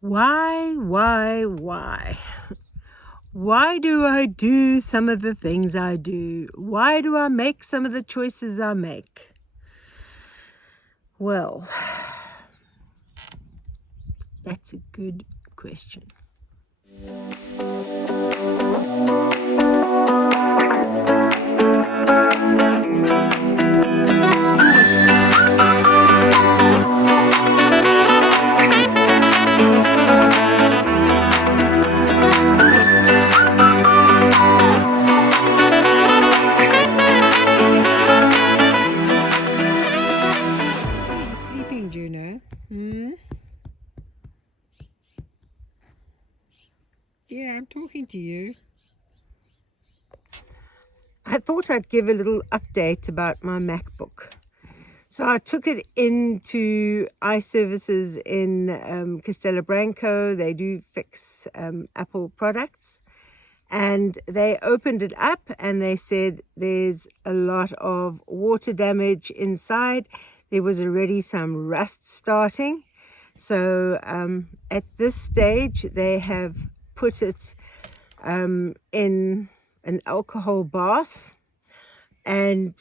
Why? Why do I do some of the things I do? Why do I make some of the choices I make? Well, that's a good question. Sleeping, Juno? Yeah, I'm talking to you. I thought I'd give a little update about my MacBook. So I took it into iServices in Castelo Branco. They do fix Apple products. And they opened it up and they said there's a lot of water damage inside. There was already some rust starting. So at this stage, they have put it in an alcohol bath. And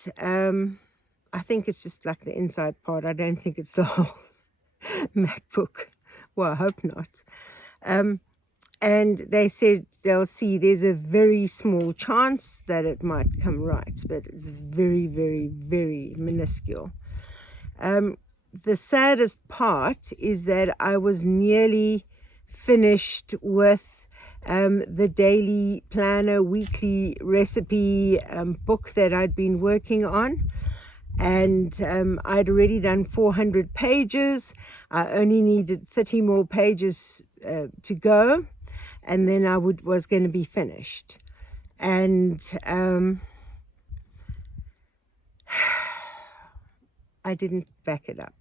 I think it's just like the inside part. I don't think it's the whole MacBook. Well, I hope not. And they said they'll see there's a very small chance that it might come right, but it's very, very, very minuscule. The saddest part is that I was nearly finished with the daily planner weekly recipe book that I'd been working on. And I'd already done 400 pages. I only needed 30 more pages to go. And then I was going to be finished. And I didn't back it up.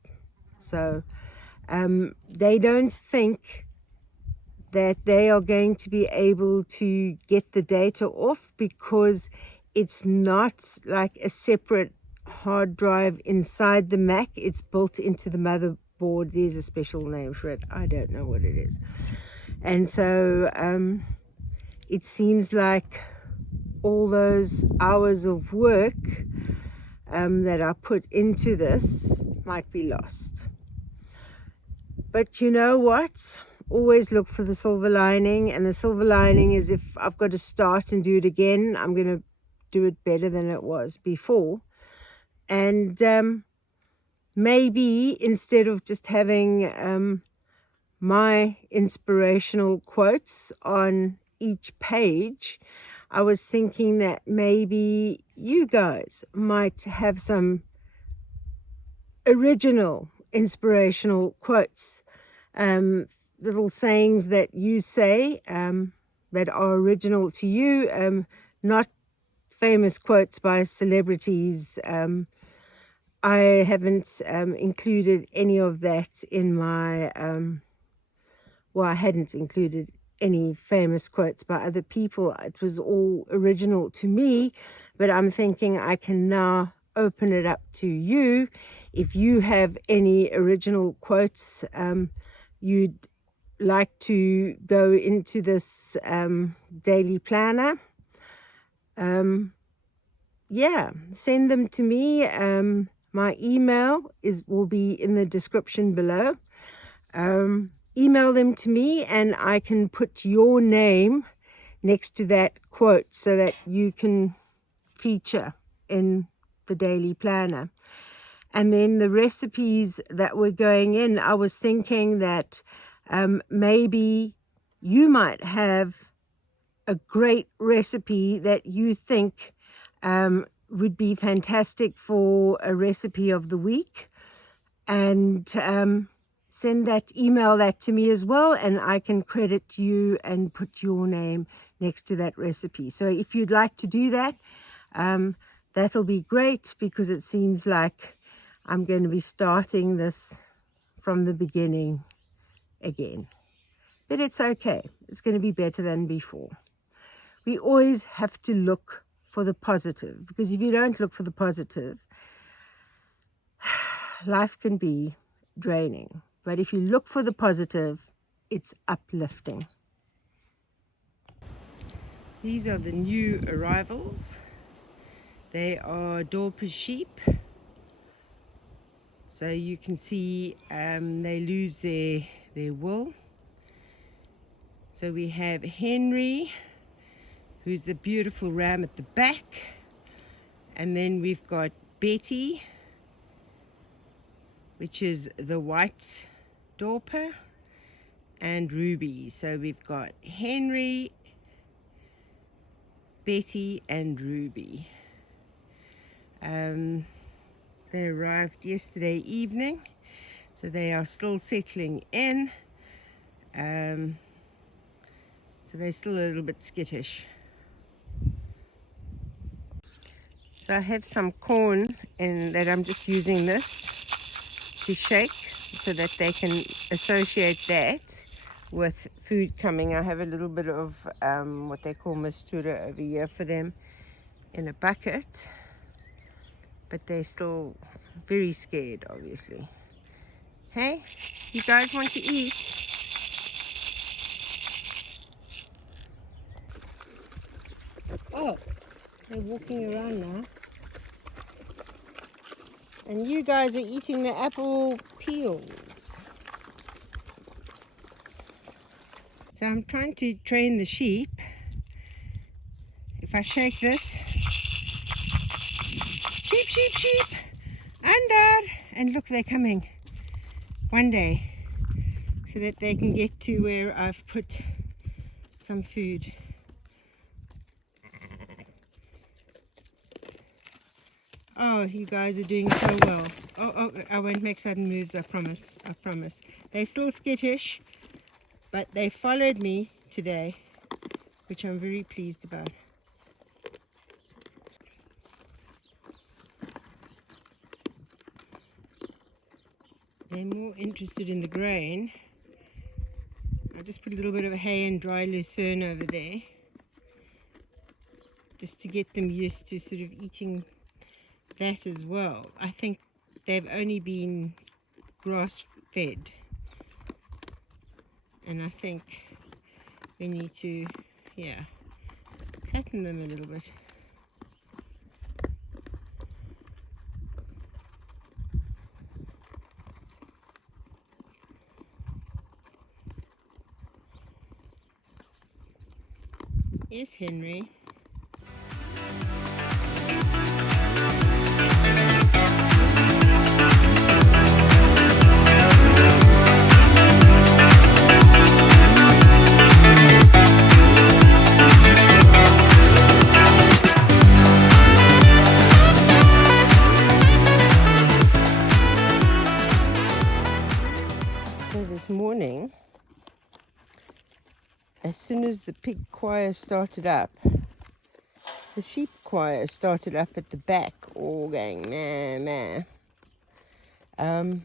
So they don't think that they are going to be able to get the data off because it's not like a separate hard drive inside the Mac. It's built into the motherboard. There's a special name for it. I don't know what it is. And so it seems like all those hours of work that I put into this might be lost. But you know what? Always look for the silver lining. And the silver lining is if I've got to start and do it again, I'm going to do it better than it was before. And maybe instead of just having my inspirational quotes on each page, I was thinking that maybe you guys might have some original inspirational quotes, little sayings that you say that are original to you, not famous quotes by celebrities. I haven't included any of that in my I hadn't included any famous quotes by other people. It was all original to me, but I'm thinking I can now open it up to you. If you have any original quotes you'd like to go into this daily planner, send them to me. My email will be in the description below. Email them to me and I can put your name next to that quote so that you can feature in the daily planner. And then the recipes that were going in, I was thinking that maybe you might have a great recipe that you think would be fantastic for a recipe of the week. And email that to me as well, and I can credit you and put your name next to that recipe. So if you'd like to do that, that'll be great, because it seems like I'm going to be starting this from the beginning again. But it's okay. It's going to be better than before. We always have to look for the positive, because if you don't look for the positive, life can be draining. But if you look for the positive, it's uplifting. These are the new arrivals. They are Dorper sheep. So you can see they lose their wool. So we have Henry, who's the beautiful ram at the back. And then we've got Betty, which is the white Dorper, and Ruby. So we've got Henry, Betty, and Ruby. They arrived yesterday evening, so they are still settling in. So they're still a little bit skittish. So I have some corn and that I'm just using this to shake so that they can associate that with food coming. I have a little bit of what they call mistura over here for them in a bucket, but they're still very scared, obviously. Hey, you guys want to eat? Oh, they're walking around now. And you guys are eating the apple peels. So I'm trying to train the sheep. If I shake this, sheep, sheep, sheep, under, and look, they're coming one day so that they can get to where I've put some food. Oh, you guys are doing so well. Oh, I won't make sudden moves, I promise, I promise. They're still skittish, but they followed me today, which I'm very pleased about. They're more interested in the grain. I'll just put a little bit of hay and dry lucerne over there, just to get them used to sort of eating that as well. I think they've only been grass fed, and I think we need to, yeah, fatten them a little bit. Yes, Henry. So this morning, as soon as the pig choir started up, the sheep choir started up at the back, all going meh, meh. And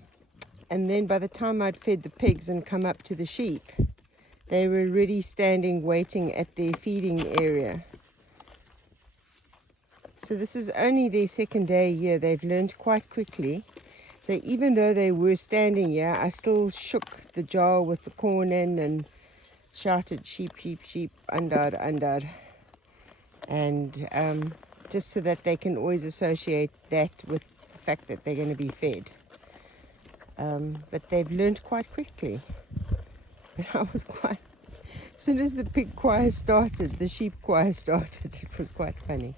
then by the time I'd fed the pigs and come up to the sheep, they were already standing waiting at their feeding area. So this is only their second day here. They've learned quite quickly. So even though they were standing here, I still shook the jar with the corn in and shouted sheep, sheep, sheep, andar, andar. And just so that they can always associate that with the fact that they're going to be fed. But they've learned quite quickly. But I was quite, as soon as the pig choir started, the sheep choir started. It was quite funny.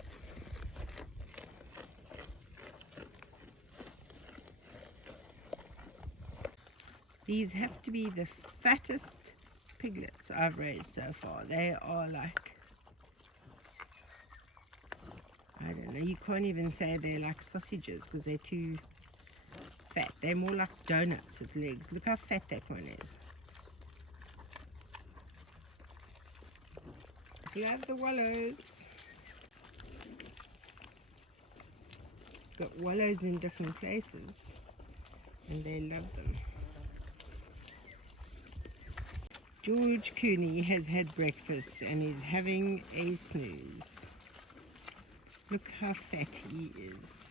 These have to be the fattest piglets I've raised so far. They are like, I don't know, you can't even say they're like sausages because they're too fat. They're more like donuts with legs. Look how fat that one is. Love the wallows. Got wallows in different places and they love them. George Cooney has had breakfast and is having a snooze. Look how fat he is.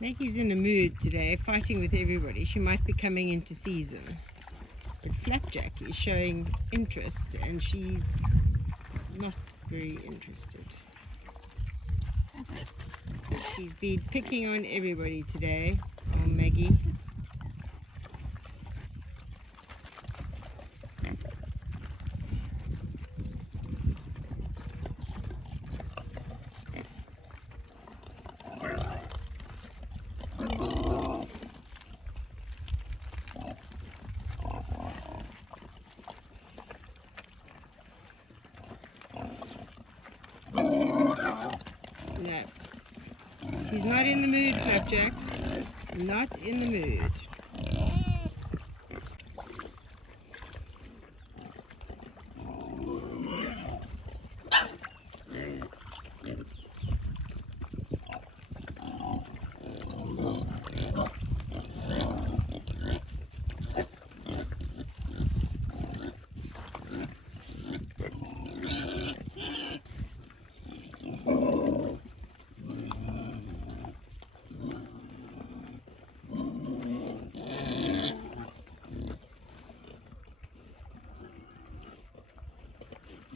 Maggie's in a mood today, fighting with everybody. She might be coming into season. But Flapjack is showing interest and she's not very interested. She's been picking on everybody today, on Maggie. No, she's not in the mood, Flapjack. Not in the mood.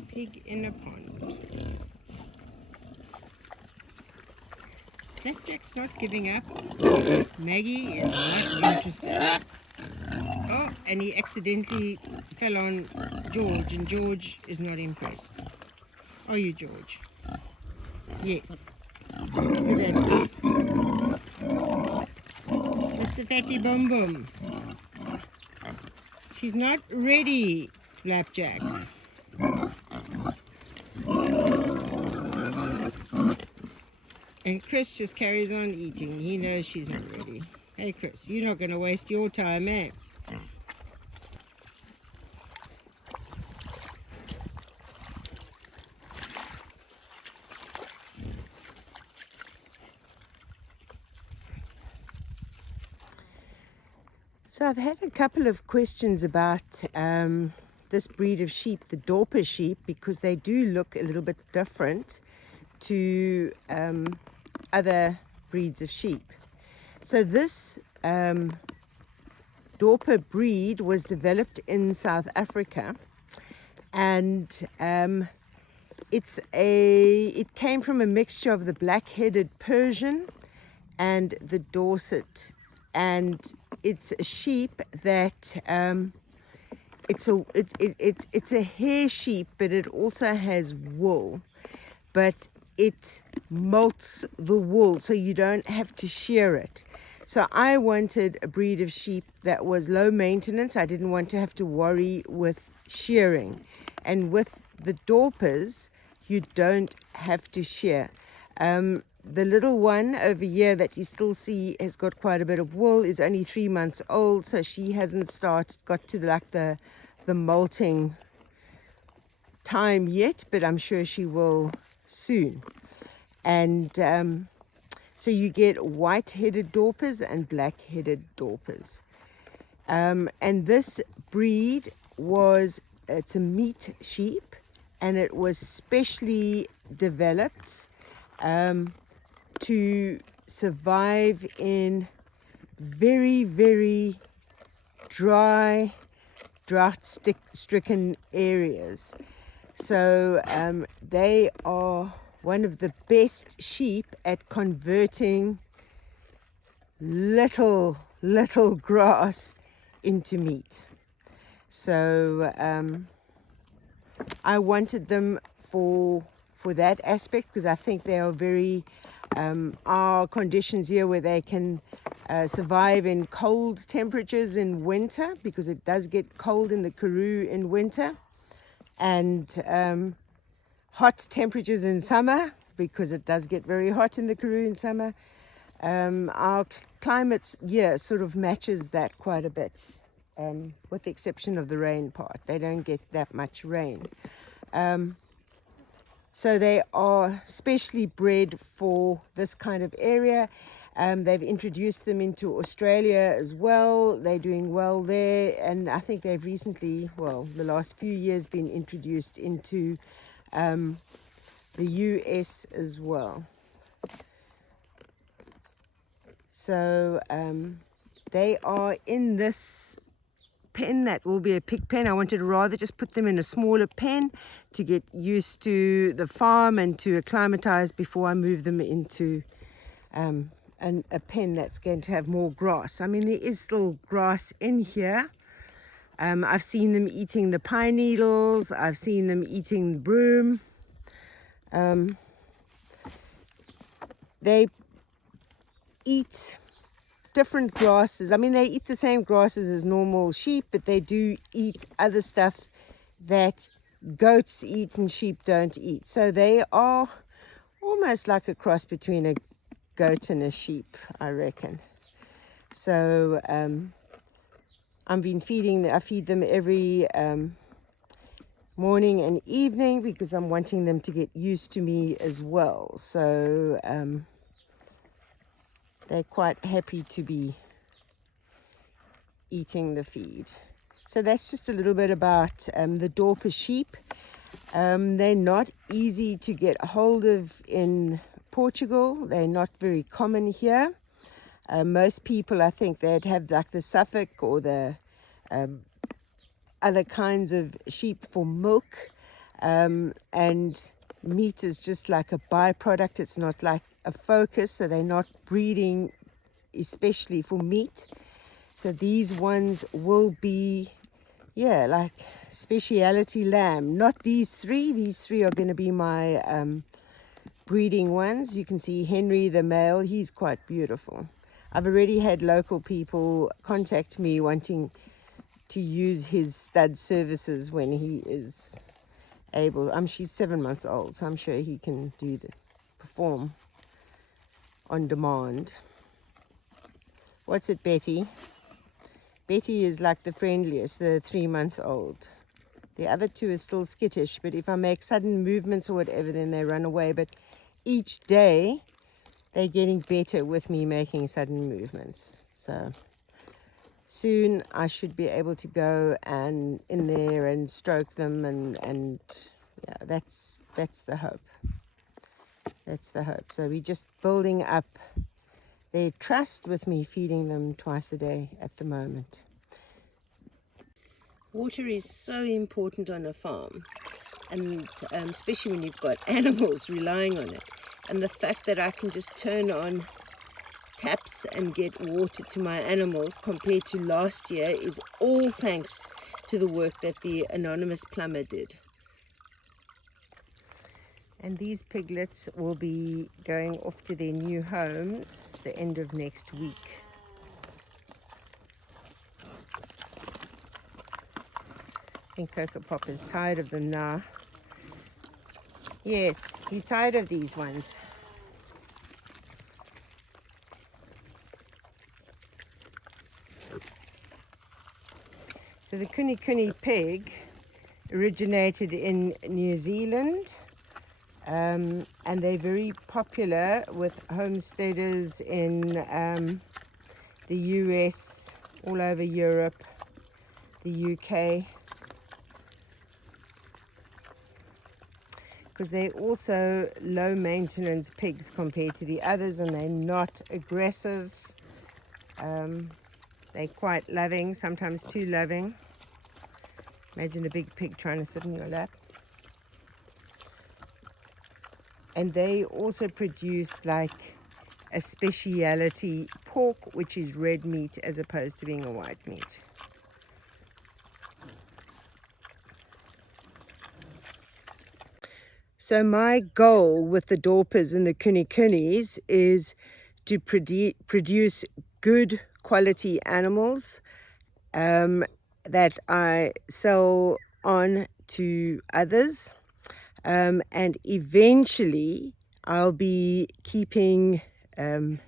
Pig in a pond. Flapjack's not giving up. Maggie is not interested. Oh, and he accidentally fell on George, and George is not impressed. Are you, George? Yes. Look at that face. Mr. Fatty Bum Bum. She's not ready, Flapjack. And Chris just carries on eating. He knows she's not ready. Hey Chris, you're not going to waste your time, eh? So I've had a couple of questions about this breed of sheep, the Dorper sheep, because they do look a little bit different to other breeds of sheep. So this Dorper breed was developed in South Africa, and it came from a mixture of the black-headed Persian and the Dorset, and it's a sheep that it's a hair sheep, but it also has wool, but it molts the wool so you don't have to shear it. So I wanted a breed of sheep that was low maintenance. I didn't want to have to worry with shearing, and with the Dorpers you don't have to shear. The little one over here that you still see has got quite a bit of wool is only 3 months hold, so she hasn't got to the molting time yet, but I'm sure she will soon. And so you get white-headed Dorpers and black-headed Dorpers. And this breed it's a meat sheep, and it was specially developed to survive in very, very dry, drought-stricken areas. So they are one of the best sheep at converting little grass into meat. So I wanted them for that aspect, because I think they are very our conditions here where they can survive in cold temperatures in winter, because it does get cold in the Karoo in winter, and hot temperatures in summer, because it does get very hot in the Karoo in summer. Our climate here sort of matches that quite a bit, with the exception of the rain part. They don't get that much rain. So they are specially bred for this kind of area. They've introduced them into Australia as well. They're doing well there, and I think they've recently, well, the last few years, been introduced into the US as well. So they are in this pen that will be a pig pen. I wanted to rather just put them in a smaller pen to get used to the farm and to acclimatize before I move them into a pen that's going to have more grass. I mean, there is still grass in here. I've seen them eating the pine needles. I've seen them eating the broom. They eat different grasses. I mean, they eat the same grasses as normal sheep, but they do eat other stuff that goats eat and sheep don't eat. So they are almost like a cross between a goat and a sheep, I reckon. So I've been feeding them. I feed them every morning and evening because I'm wanting them to get used to me as well. So they're quite happy to be eating the feed. So that's just a little bit about the Dorper sheep. They're not easy to get hold of in Portugal. They're not very common here. Most people, I think, they'd have like the Suffolk or the other kinds of sheep for milk, and meat is just like a byproduct. It's not like a focus, so they're not breeding especially for meat. So these ones will be, yeah, like speciality lamb. Not these three. These three are going to be my breeding ones. You can see Henry the male, he's quite beautiful. I've already had local people contact me wanting to use his stud services when he is able. She's 7 months old, so I'm sure he can perform on demand. What's it, Betty? Betty is like the friendliest, the 3-month-old. The other two are still skittish, but if I make sudden movements or whatever, then they run away. But each day, they're getting better with me making sudden movements. So soon I should be able to go and in there and stroke them, and yeah, that's the hope. That's the hope. So we're just building up their trust with me, feeding them twice a day at the moment. Water is so important on a farm, and especially when you've got animals relying on it. And the fact that I can just turn on taps and get water to my animals compared to last year is all thanks to the work that the anonymous plumber did. And these piglets will be going off to their new homes the end of next week. I think Coco Pop is tired of them now. Yes, he's tired of these ones. So the Kunekune pig originated in New Zealand, and they're very popular with homesteaders in the US, all over Europe, the UK, because they're also low maintenance pigs compared to the others, and they're not aggressive. They're quite loving, sometimes too loving. Imagine a big pig trying to sit in your lap. And they also produce like a speciality pork, which is red meat as opposed to being a white meat. So my goal with the Dorpers and the Kunekunes is to produce good quality animals that I sell on to others, and eventually I'll be keeping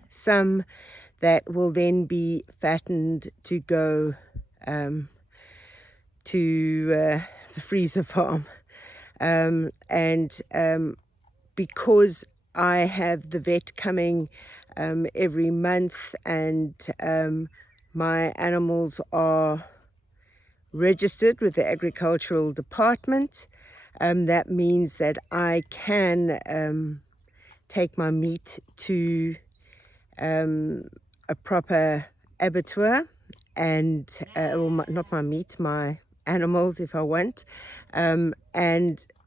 some that will then be fattened to go to the freezer farm. Because I have the vet coming every month, and my animals are registered with the agricultural department, that means that I can take my meat to a proper abattoir, and not my meat, my animals if I want, and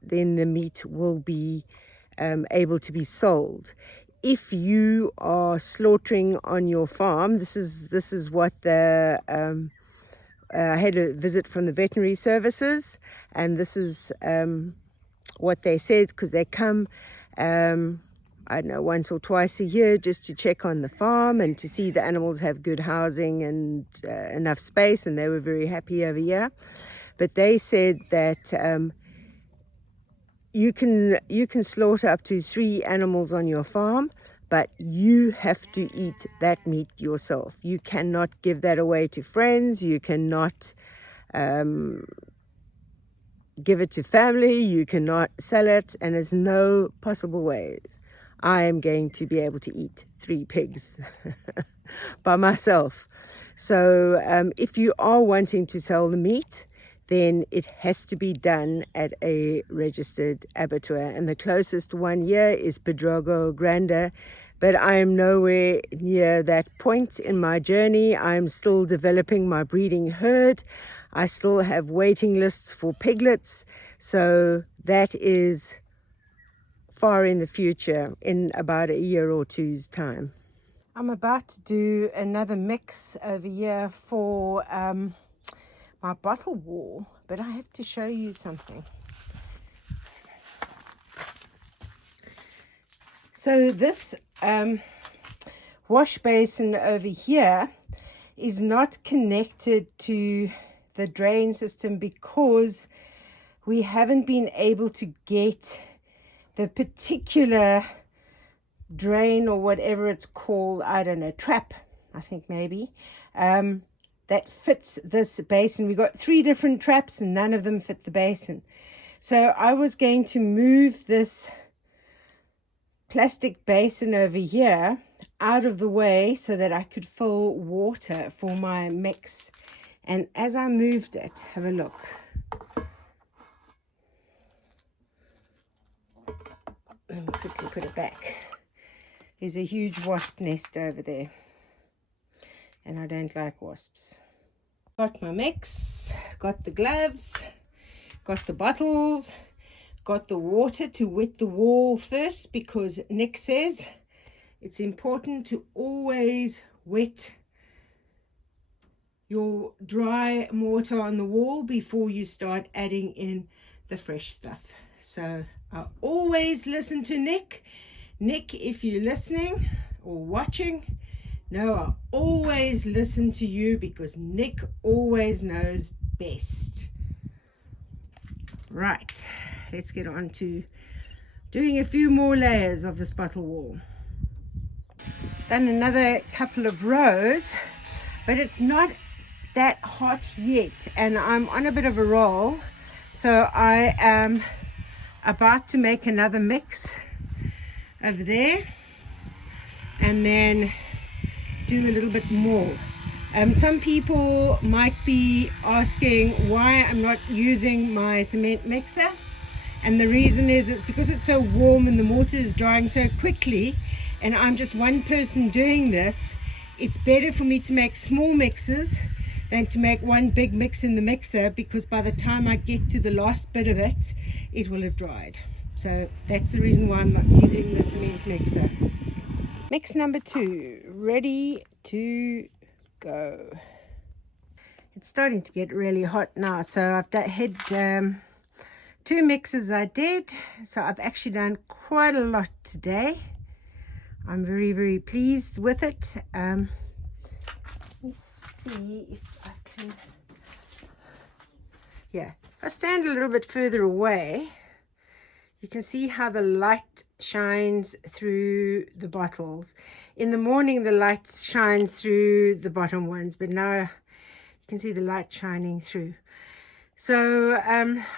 then the meat will be able to be sold. If you are slaughtering on your farm, this is what the I had a visit from the veterinary services, and this is what they said, because they come I don't know, once or twice a year just to check on the farm and to see the animals have good housing and enough space, and they were very happy over here. But they said that you can slaughter up to 3 animals on your farm, but you have to eat that meat yourself. You cannot give that away to friends. You cannot give it to family. You cannot sell it, and there's no possible ways I am going to be able to eat 3 pigs by myself. So if you are wanting to sell the meat, then it has to be done at a registered abattoir. And the closest one here is Pedrogo Grande, but I am nowhere near that point in my journey. I'm still developing my breeding herd. I still have waiting lists for piglets, so that is far in the future, in about a year or two's time. I'm about to do another mix over here for my bottle wall, but I have to show you something. So this wash basin over here is not connected to the drain system because we haven't been able to get the particular drain, or whatever it's called, I don't know, trap, I think maybe, that fits this basin. We got 3 different traps and none of them fit the basin. So I was going to move this plastic basin over here out of the way so that I could fill water for my mix. And as I moved it, have a look. Let me quickly put it back. There's a huge wasp nest over there, and I don't like wasps. Got my mix, got the gloves, got the bottles, got the water to wet the wall first, because Nick says it's important to always wet your dry mortar on the wall before you start adding in the fresh stuff. So I always listen to Nick. Nick, if you're listening or watching, no, I always listen to you because Nick always knows best. Right, let's get on to doing a few more layers of this bottle wall. Done another couple of rows, but it's not that hot yet, and I'm on a bit of a roll, so I am about to make another mix over there and then do a little bit more. Some people might be asking why I'm not using my cement mixer, and the reason is it's because it's so warm and the mortar is drying so quickly, and I'm just one person doing this. It's better for me to make small mixes than to make one big mix in the mixer, because by the time I get to the last bit of it, it will have dried. So that's the reason why I'm not using the cement mixer. Mix number 2, ready to go. It's starting to get really hot now, so I've had 2 mixes I did, so I've actually done quite a lot today. I'm very, very pleased with it. Let's see if I can, yeah, if I stand a little bit further away, you can see how the light shines through the bottles. In the morning the light shines through the bottom ones, but now you can see the light shining through. So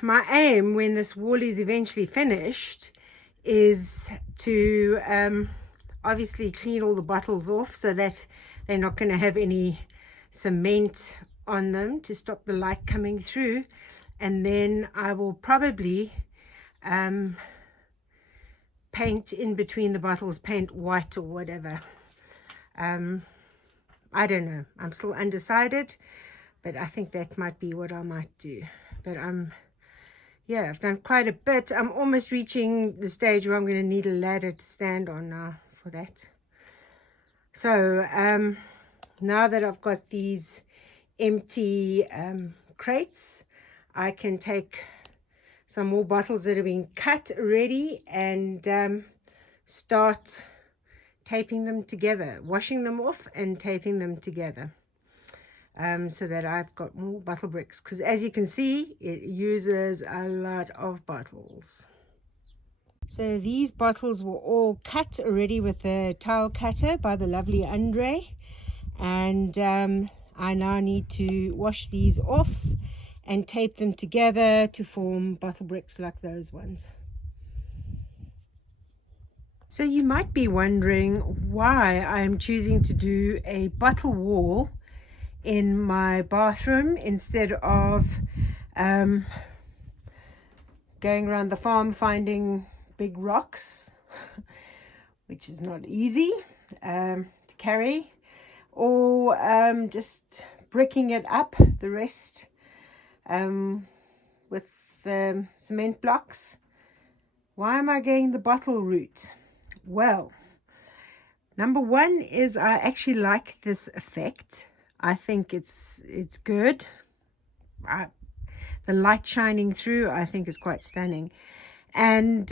my aim when this wall is eventually finished is to obviously clean all the bottles off so that they're not going to have any cement on them to stop the light coming through, and then I will probably paint in between the bottles, paint white or whatever. I don't know. I'm still undecided, but I think that might be what I might do. But yeah, I've done quite a bit. I'm almost reaching the stage where I'm going to need a ladder to stand on now for that. So now that I've got these empty crates, I can take some more bottles that have been cut already and start taping them together, washing them off and taping them together, so that I've got more bottle bricks, because as you can see, it uses a lot of bottles. So these bottles were all cut already with the tile cutter by the lovely Andre, and I now need to wash these off and tape them together to form bottle bricks like those ones. So you might be wondering why I am choosing to do a bottle wall in my bathroom instead of going around the farm finding big rocks, which is not easy to carry, or just bricking it up the rest with cement blocks. Why am I going the bottle route? Well, number one is I actually like this effect. I think it's good. The light shining through, I think, is quite stunning. And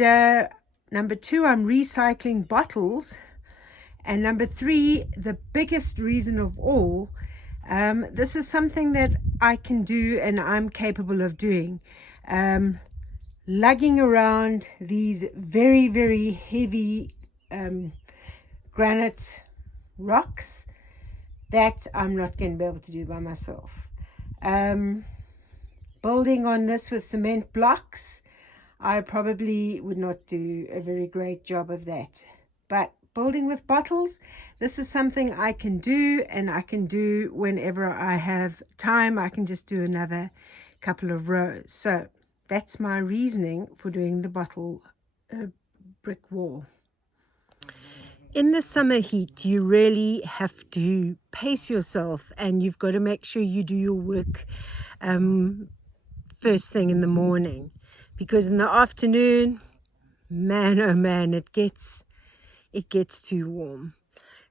number two, I'm recycling bottles. And number three, the biggest reason of all, this is something that I can do and I'm capable of doing. Lugging around these very, very heavy granite rocks, that I'm not going to be able to do by myself. Building on this with cement blocks, I probably would not do a very great job of that. But building with bottles, this is something I can do, and I can do whenever I have time. I can just do another couple of rows. So that's my reasoning for doing the bottle brick wall. In the summer heat, you really have to pace yourself, and you've got to make sure you do your work first thing in the morning, because in the afternoon, man, oh man, it gets too warm.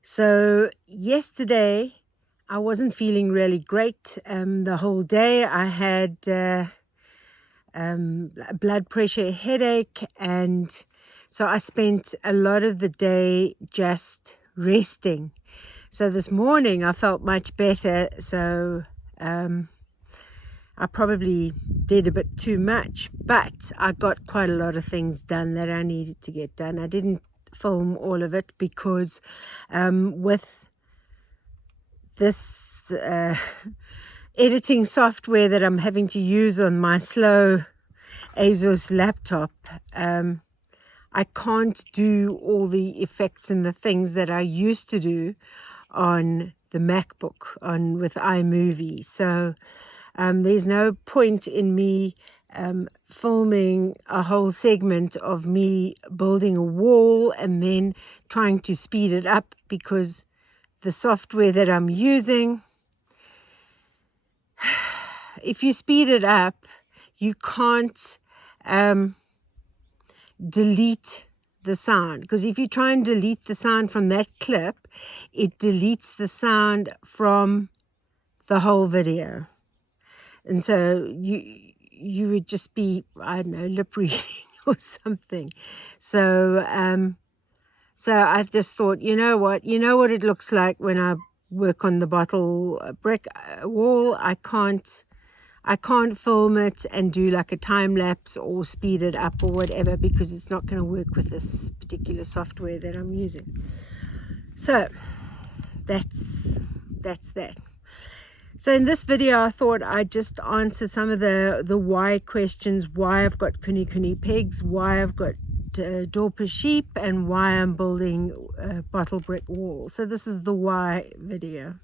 So yesterday I wasn't feeling really great the whole day. I had blood pressure, headache, and so I spent a lot of the day just resting. So this morning I felt much better, so I probably did a bit too much, but I got quite a lot of things done that I needed to get done. I didn't film all of it because with this editing software that I'm having to use on my slow Asus laptop, I can't do all the effects and the things that I used to do on the MacBook with iMovie. So there's no point in me filming a whole segment of me building a wall and then trying to speed it up, because the software that I'm using, if you speed it up, you can't delete the sound, because if you try and delete the sound from that clip, it deletes the sound from the whole video. And so you would just be, I don't know, lip reading or something. So I just thought, you know what it looks like when I work on the bottle brick wall. I can't film it and do like a time lapse or speed it up or whatever, because it's not going to work with this particular software that I'm using. So that's that. So in this video, I thought I'd just answer some of the why questions, why I've got Kunekune pigs, why I've got Dorper sheep, and why I'm building a bottle brick wall. So this is the why video.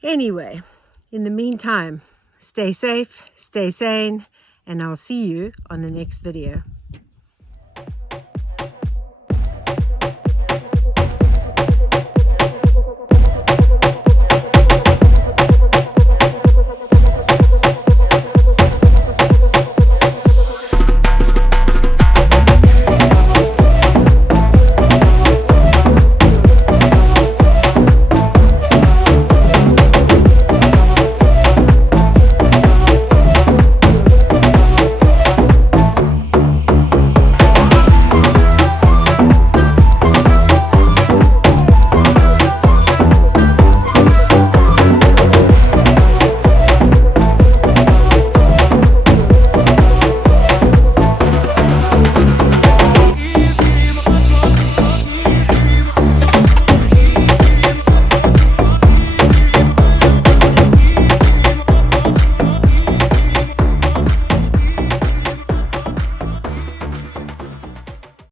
Anyway, in the meantime, stay safe, stay sane, and I'll see you on the next video.